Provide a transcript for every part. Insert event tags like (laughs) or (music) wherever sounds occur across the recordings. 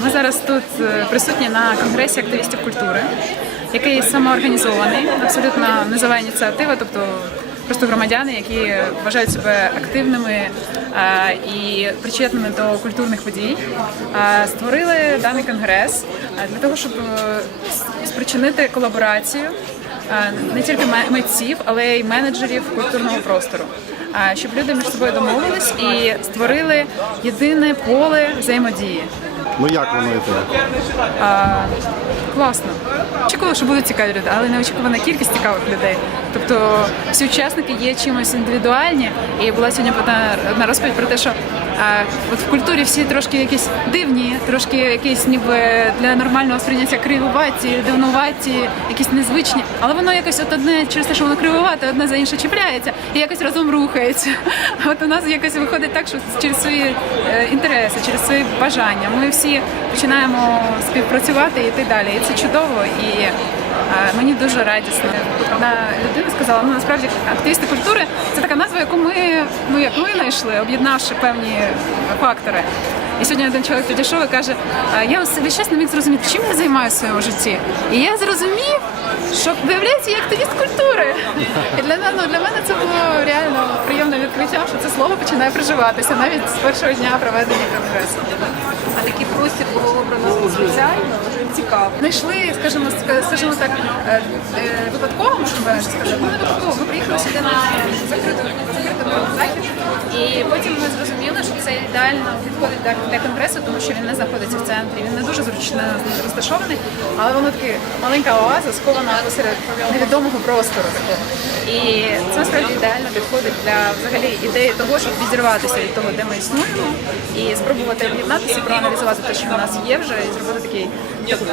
Ми зараз тут е, присутні на конгресі активістів культури, який самоорганізований, абсолютно низова ініціатива, тобто просто громадяни, які вважають себе активними е, і причетними до культурних подій, е, створили даний конгрес для того, щоб спричинити колаборацію не тільки митців, але й менеджерів культурного простору. щоб люди між собою домовились і створили єдине поле взаємодії. Ну як воно йде? класно. Очікувала, що будуть цікаві люди, але неочікувана кількість цікавих людей. Тобто всі учасники є чимось індивідуальні. І була сьогодні одна розповідь про те, що а, от в культурі всі трошки якісь дивні, трошки якісь ніби для нормального сприйняття кривуваті, дивнуваті, якісь незвичні. Але воно якось от одне через те, що воно кривувате, одне за інше чіпляється і якось разом рухається. (laughs) От у нас якось виходить так, що через свої е, інтереси, через свої бажання ми всі починаємо співпрацювати і йти далі це чудово і е, мені дуже радісно. Одна людина сказала, ну насправді активісти культури це така назва, яку ми ну як ми знайшли, об'єднавши певні фактори. І сьогодні один чоловік підійшов і каже: я весь час не міг зрозуміти, чим я займаюся в своєму житті. І я зрозумів, що виявляється я активіст культури відчуттям, що це слово починає приживатися навіть з першого дня проведення конгресу. А такий простір було обрано спеціально цікаво. Знайшли, скажімо, скажімо так, е, е, випадково, можна правильно сказати, ми ну, випадково ми приїхали сюди на закритому захід, і потім ми зрозуміли це ідеально підходить для конгресу, тому що він не знаходиться в центрі. Він не дуже зручно розташований, але воно таке маленька оаза, скована посеред невідомого простору такого. І це насправді ідеально підходить для взагалі ідеї того, щоб відірватися від того, де ми існуємо, і спробувати об'єднатися, проаналізувати те, що в нас є вже, і зробити такий.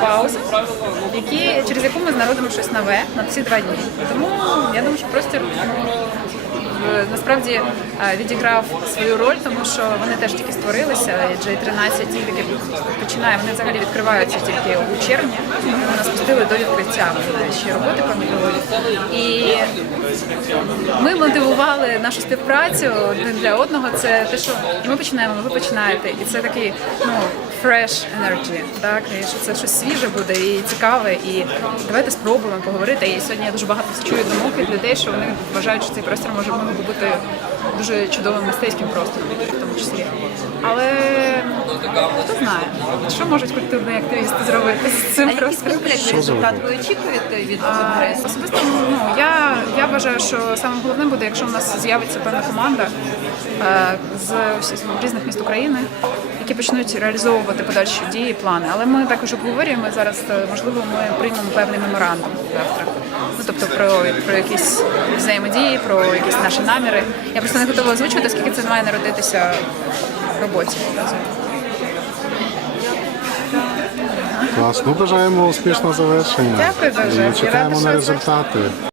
Паузу, ну, які через яку ми знародимо щось нове на всі два дні. Тому я думаю, що простір ну, насправді е, відіграв свою роль, тому що вони теж тільки створилися. J13 тільки починає, вони взагалі відкриваються тільки у червні. Ми нас пустили до відкриття ще роботи пам'ятові. І ми мотивували нашу співпрацю один для одного. Це те, що і ми починаємо, і ви починаєте. І це такий, ну fresh energy, так і що це щось свіже буде і цікаве. І давайте спробуємо поговорити. І сьогодні я дуже багато чую думок від людей, що вони вважають, що цей простір може бути дуже чудовим мистецьким простором, в тому числі. Але хто знає, що можуть культурні активісти зробити з цим простором? Що результат ви очікуєте від конгресу? Особисто ну я вважаю, що самим головним буде, якщо у нас з'явиться певна команда е, з різних міст України, які почнуть реалізовувати подальші дії, і плани. Але ми також обговорюємо зараз. Е, можливо, ми приймемо певний меморандум завтра. Ну тобто про про якісь взаємодії, про якісь наші наміри. Я просто не готова озвучувати, оскільки це має народитися в роботі. Класно, бажаємо успішного завершення. Дякую дуже. Чекаємо на результати.